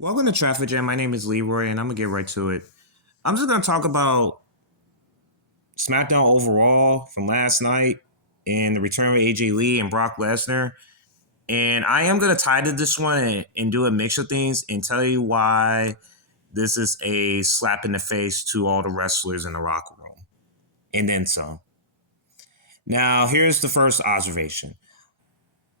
Welcome to Traffic Jam. My name is Leroy, and I'm gonna get right to it. I'm just gonna talk about SmackDown overall from last night and the return of AJ Lee and Brock Lesnar. And I am gonna tie to this one and do a mix of things and tell you why this is a slap in the face to all the wrestlers in the locker room, and then some. Now, here's the first observation: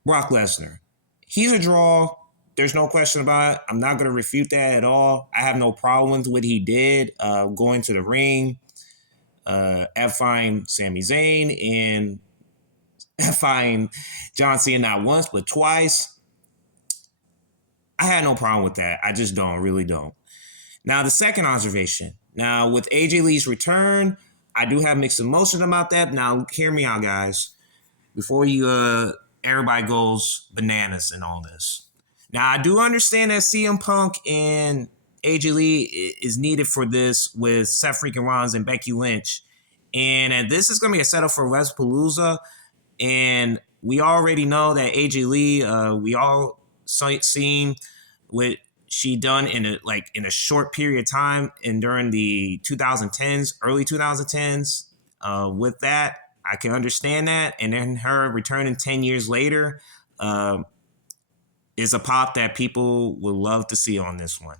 Brock Lesnar. He's a draw. There's no question about it. I'm not going to refute that at all. I have no problem with what he did going to the ring, F-fine Sami Zayn, and F-fine John Cena not once, but twice. I had no problem with that. I just don't, really don't. Now, the second observation. Now, with AJ Lee's return, I do have mixed emotions about that. Now, hear me out, guys. Before everybody goes bananas and all this. Now, I do understand that CM Punk and AJ Lee is needed for this with Seth freaking Rollins and Becky Lynch. And this is going to be a setup for WrestlePalooza. And we already know that AJ Lee, we all seen what she done in a short period of time and during the 2010s, early 2010s. With that, I can understand that. And then her returning 10 years later, is a pop that people would love to see on this one.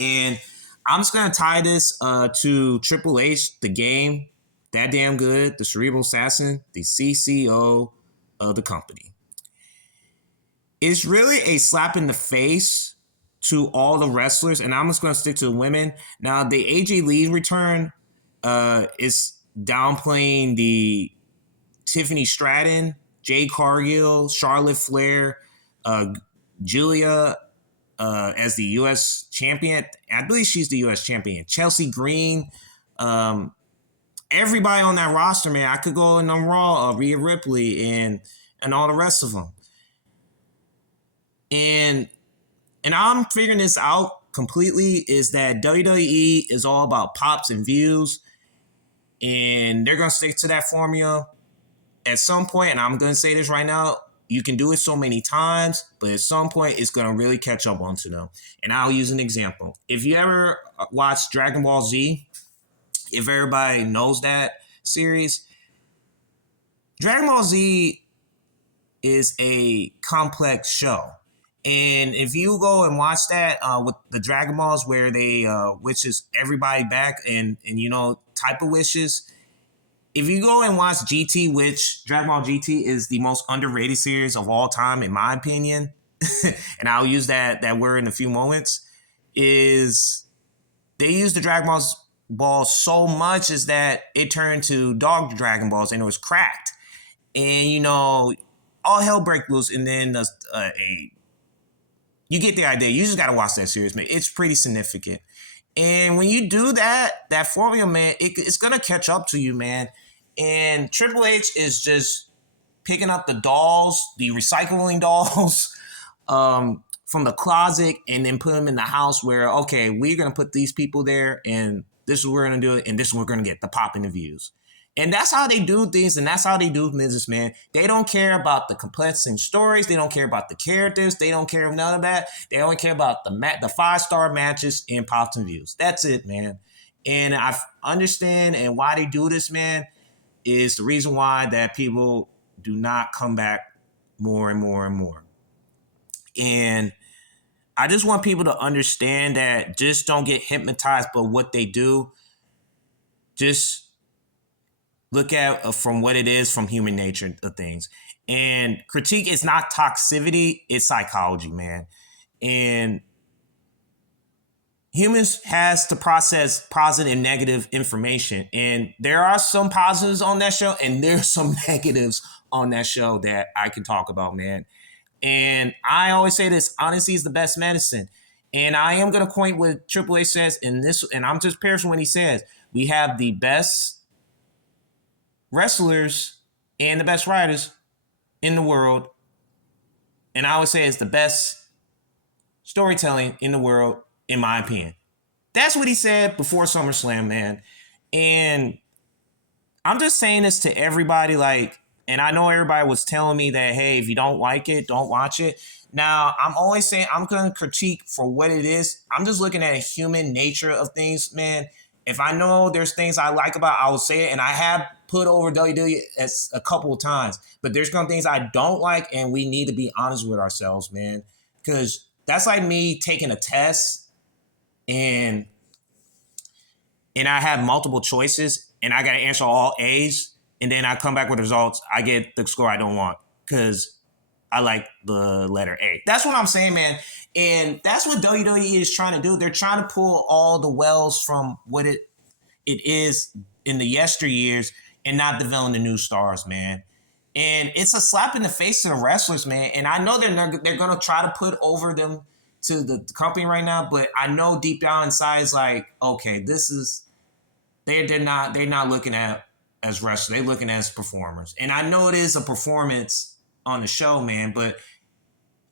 And I'm just going to tie this to Triple H, the game, that damn good, the Cerebral Assassin, the CCO of the company. It's really a slap in the face to all the wrestlers, and I'm just going to stick to the women. Now, the AJ Lee return is downplaying the Tiffany Stratton, Jade Cargill, Charlotte Flair, Julia as the U.S. champion. I believe she's the U.S. champion. Chelsea Green. Everybody on that roster, man. I could go on Raw, Rhea Ripley, and all the rest of them. And I'm figuring this out completely is that WWE is all about pops and views. And they're going to stick to that formula at some point. And I'm going to say this right now. You can do it so many times, but at some point, it's going to really catch up onto them. And I'll use an example. If you ever watch Dragon Ball Z, if everybody knows that series, Dragon Ball Z is a complex show. And if you go and watch that with the Dragon Balls where they wishes everybody back and type of wishes, if you go and watch GT, which Dragon Ball GT is the most underrated series of all time, in my opinion, and I'll use that word in a few moments, is they use the Dragon Ball so much is that it turned to dog Dragon Balls and it was cracked. And, all hell break loose. And then you get the idea. You just got to watch that series, man. It's pretty significant. And when you do that formula, man, it's going to catch up to you, man. And Triple H is just picking up the dolls, the recycling dolls from the closet and then put them in the house where, okay, we're going to put these people there and this is what we're going to do and this is what we're going to get, the pop and the views. And that's how they do things, and that's how they do business, man. They don't care about the complexing stories. They don't care about the characters. They don't care none of that. They only care about the 5-star matches and pops and views. That's it, man. And I understand and why they do this, man, is the reason why that people do not come back more and more and more. And I just want people to understand that just don't get hypnotized by what they do. Just look at from what it is from human nature of things. And critique is not toxicity, it's psychology, man. And humans has to process positive and negative information. And there are some positives on that show, and there's some negatives on that show that I can talk about, man. And I always say this, honesty is the best medicine. And I am going to point what Triple H says in this, and I'm just paraphrasing what he says. We have the best wrestlers and the best writers in the world. And I would say it's the best storytelling in the world, in my opinion. That's what he said before SummerSlam, man. And I'm just saying this to everybody, like, And I know everybody was telling me that, hey, if you don't like it, don't watch it. Now, I'm always saying I'm going to critique for what it is. I'm just looking at a human nature of things, man. If I know there's things I like about it, I will say it. And I have put over WWE as a couple of times. But there's some things I don't like, and we need to be honest with ourselves, man. Because that's like me taking a test and I have multiple choices and I got to answer all A's, and then I come back with the results, I get the score I don't want because I like the letter A. That's what I'm saying, man. And that's what WWE is trying to do. They're trying to pull all the wells from what it is in the yesteryears and not developing the new stars, man. And it's a slap in the face to the wrestlers, man. And I know they're going to try to put over them to the company right now, but I know deep down inside is like, okay, this is they're not looking at as wrestlers. They're looking as performers. And I know it is a performance on the show, man, but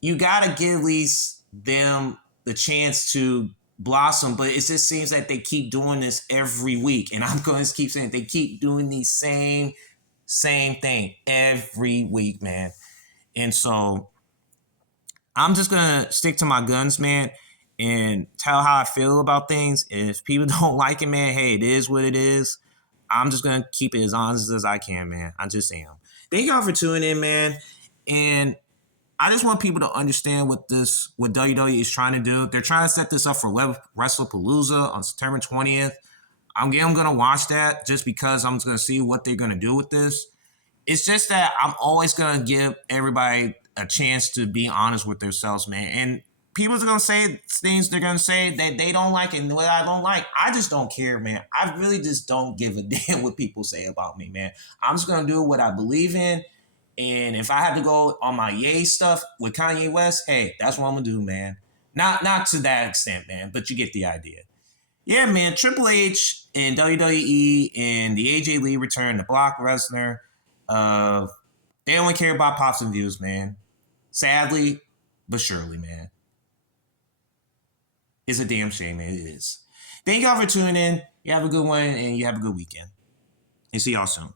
you gotta give at least them the chance to blossom. But it just seems like they keep doing this every week. And I'm going to keep saying they keep doing the same thing every week, man. And so I'm just gonna stick to my guns, man, and tell how I feel about things. If people don't like it, man, hey, it is what it is. I'm just gonna keep it as honest as I can, man. I just am. Thank y'all for tuning in, man. And I just want people to understand what WWE is trying to do. They're trying to set this up for WrestlePalooza on September 20th. I'm gonna watch that just because I'm just gonna see what they're gonna do with this. It's just that I'm always gonna give everybody a chance to be honest with themselves, man. And people are gonna say things they're gonna say that they don't like and what I don't like. I just don't care, man. I really just don't give a damn what people say about me, man. I'm just gonna do what I believe in. And if I have to go on my Ye stuff with Kanye West, hey, that's what I'm gonna do, man. Not to that extent, man, but you get the idea. Yeah, man. Triple H and WWE and the AJ Lee return to Brock Lesnar. They only care about pops and views, man. Sadly, but surely, man. It's a damn shame, man. It is. Thank y'all for tuning in. You have a good one and you have a good weekend. And see y'all soon.